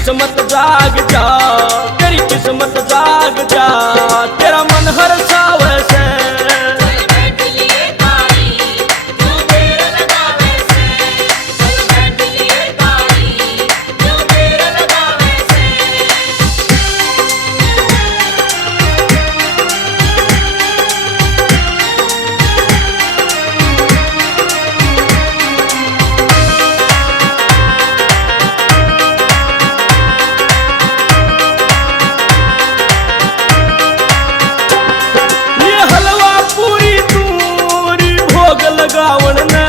किस्मत जाग जा, तेरी किस्मत जाग जा, तेरा मन हर सावे से। लगावण ने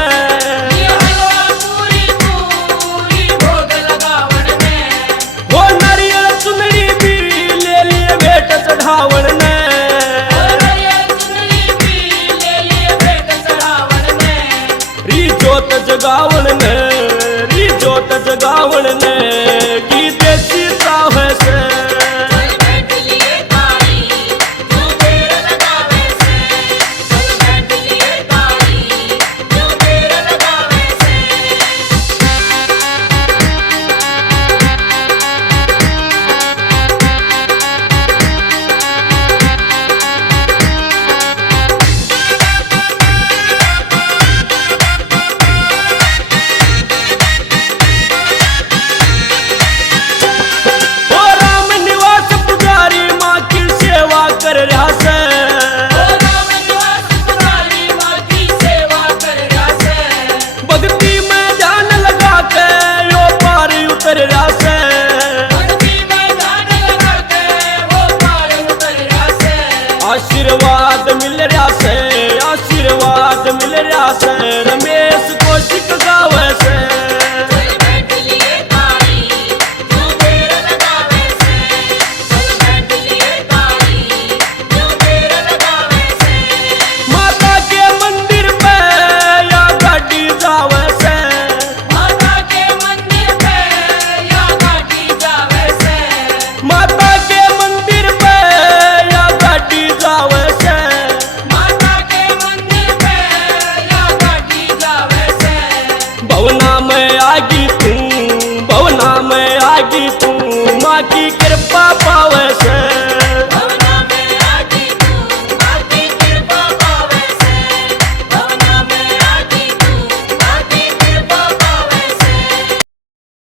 वो नारियल चुनरी भी ले लिए भेंट चढ़ावण ने, री जोत जगावण ने, री जोत जगावण ने, की देसी तावे से। भक्ति में ध्यान लगा के यो पार उतर रहा से, आशीर्वाद मिल रहा से, आशीर्वाद मिल रहा से, रमेश कौशिक गावे से। भवना में आगी तू, भवना में आगी तू, माँ की कृपा